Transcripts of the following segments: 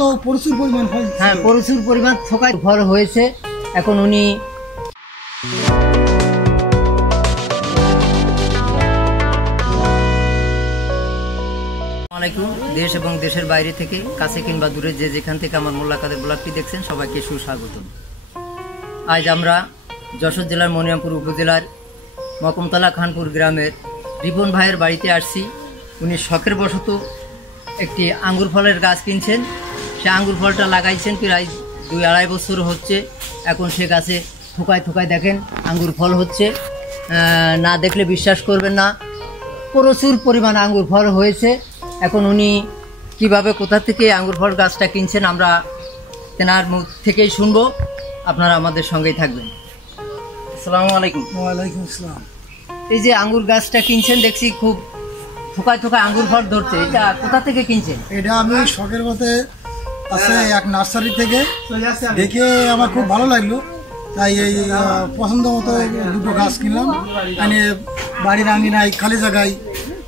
তো প্রচুর পরিমাণ ফল, হ্যাঁ প্রচুর পরিমাণ থোকায় ফল হয়েছে। এখন উনি আসসালামু আলাইকুম। দেশ এবং দেশের বাইরে থেকে কাছে কিংবা দূরে যে যেখান থেকে আমার মোল্লা কাদের ব্লগটি দেখছেন সবাইকে সুস্বাগতম। আজ আমরা যশোর জেলার মনিরামপুর উপজেলার মকমতলা খানপুর গ্রামের রিপন ভাইয়ের বাড়িতে আসছি। উনি শখের বশত একটি আঙ্গুর ফলের গাছ কিনছেন। সে আঙ্গুর ফলটা লাগাইছেন প্রায় 2-2.5 বছর হচ্ছে। এখন সে গাছে থোকায় থোকায় দেখেন আঙ্গুর ফল হচ্ছে, না দেখলে বিশ্বাস করবেন না, প্রচুর পরিমাণ আঙ্গুর ফল হয়েছে। এখন উনি কিভাবে কোথা থেকে আঙ্গুর ফল গাছটা কিনছেন আমরা তেনার মুখ থেকেই শুনবো, আপনারা আমাদের সঙ্গেই থাকবেন। আসসালামু আলাইকুম। ওয়ালাইকুম আসসালাম। এই যে আঙ্গুর গাছটা কিনছেন দেখছি খুব থোকায় থোকায় আঙ্গুর ফল ধরছে, এটা কোথা থেকে কিনছেন? এটা আমি শখের মতে আছে এক নার্সারি থেকে দেখে আমার খুব ভালো লাগলো, তাই এই পছন্দ মতো দুটো গাছ কিনলাম, এনে বাড়ির আঙিনায় খালি জায়গায়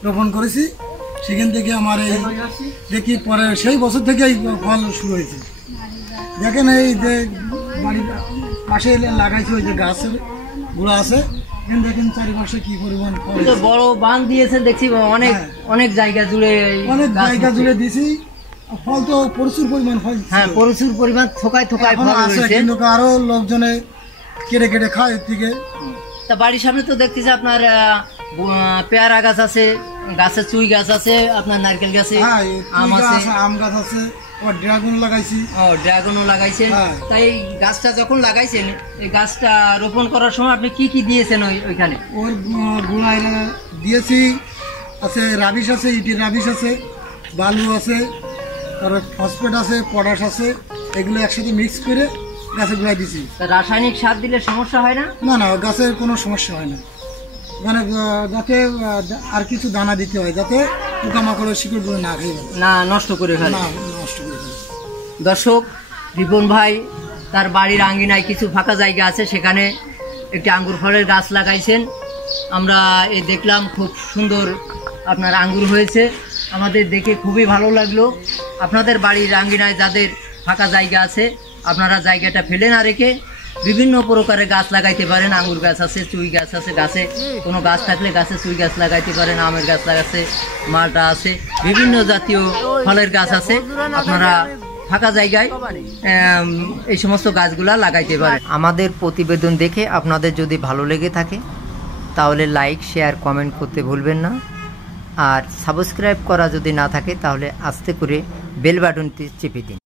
রোপণ করেছি। সেখান থেকে আমার এই দেখি পরে সেই বছর থেকে এই ফল শুরু হয়েছে। দেখেন এই যে বাড়ির পাশে লাগাইছি ওই যে গাছের গুঁড়ো আছে, দেখেন চারিপাশে কি পরিমাণ ফল। বড় বাঁধ দিয়েছেন দেখছি, অনেক অনেক জায়গা জুড়ে, অনেক জায়গা জুড়ে দিছি। ফল তো প্রচুর পরিমাণ ফল, হ্যাঁ প্রচুর পরিমাণ থোকায় থোকায় ফল আছে, কিন্তু আরো লোকজনে কেটে কেটে খায় এর থেকে। তা বাড়ির সামনে তো দেখতেছি আপনার পেয়ারা গাছ আছে, গাছে চুই গাছ আছে, আপনার নারকেল গাছে আম আছে, আম গাছ আছে, ড্রাগন লাগাইছি। ও ড্রাগনও লাগাইছেন। তাই গাছটা যখন লাগাইছেন এই গাছটা রোপণ করার সময় আপনি কি কি দিয়েছেন ওইখানে? ওর গুঁড়ায় দিয়েছি, আছে রাবিশ আছে, ইটের রাবিশ আছে, বালু আছে, তারপর ফসফেট আছে, পটাশ আছে, এগুলো একসাথে মিক্স করে গাছে গুঁড়াই দিছি। রাসায়নিক সার দিলে সমস্যা হয় না? না না, গাছের কোনো সমস্যা হয় না। মানে গাছে আর কিছু দানা দিতে হয় যাতে পোকামাকড়ের শিকড়গুলো না খেয়ে না নষ্ট করে ফেলে। নষ্ট করে ফেলে। দর্শক, রিপন ভাই তার বাড়ির আঙ্গিনায় কিছু ফাঁকা জায়গা আছে, সেখানে একটি আঙ্গুর ফলের গাছ লাগাইছেন। আমরা এই দেখলাম খুব সুন্দর আপনার আঙ্গুর হয়েছে, আমাদের দেখে খুবই ভালো লাগলো। আপনাদের বাড়ির আঙ্গিনায় যাদের ফাঁকা জায়গা আছে আপনারা জায়গাটা ফেলে না রেখে বিভিন্ন প্রকারের গাছ লাগাইতে পারেন। আঙ্গুর গাছ আছে, চুই গাছ আছে, গাছে কোনো গাছ থাকলে গাছে চুই গাছ লাগাইতে পারেন, আমের গাছ লাগাচ্ছে, মালটা আছে, বিভিন্ন জাতীয় ফলের গাছ আছে। আপনারা ফাঁকা জায়গায় এই সমস্ত গাছগুলা লাগাইতে পারেন। আমাদের প্রতিবেদন দেখে আপনাদের যদি ভালো লেগে থাকে তাহলে লাইক, শেয়ার, কমেন্ট করতে ভুলবেন না। আর সাবস্ক্রাইব করা যদি না থাকে তাহলে আস্তে করে বেল বাটনটি চেপে দিন।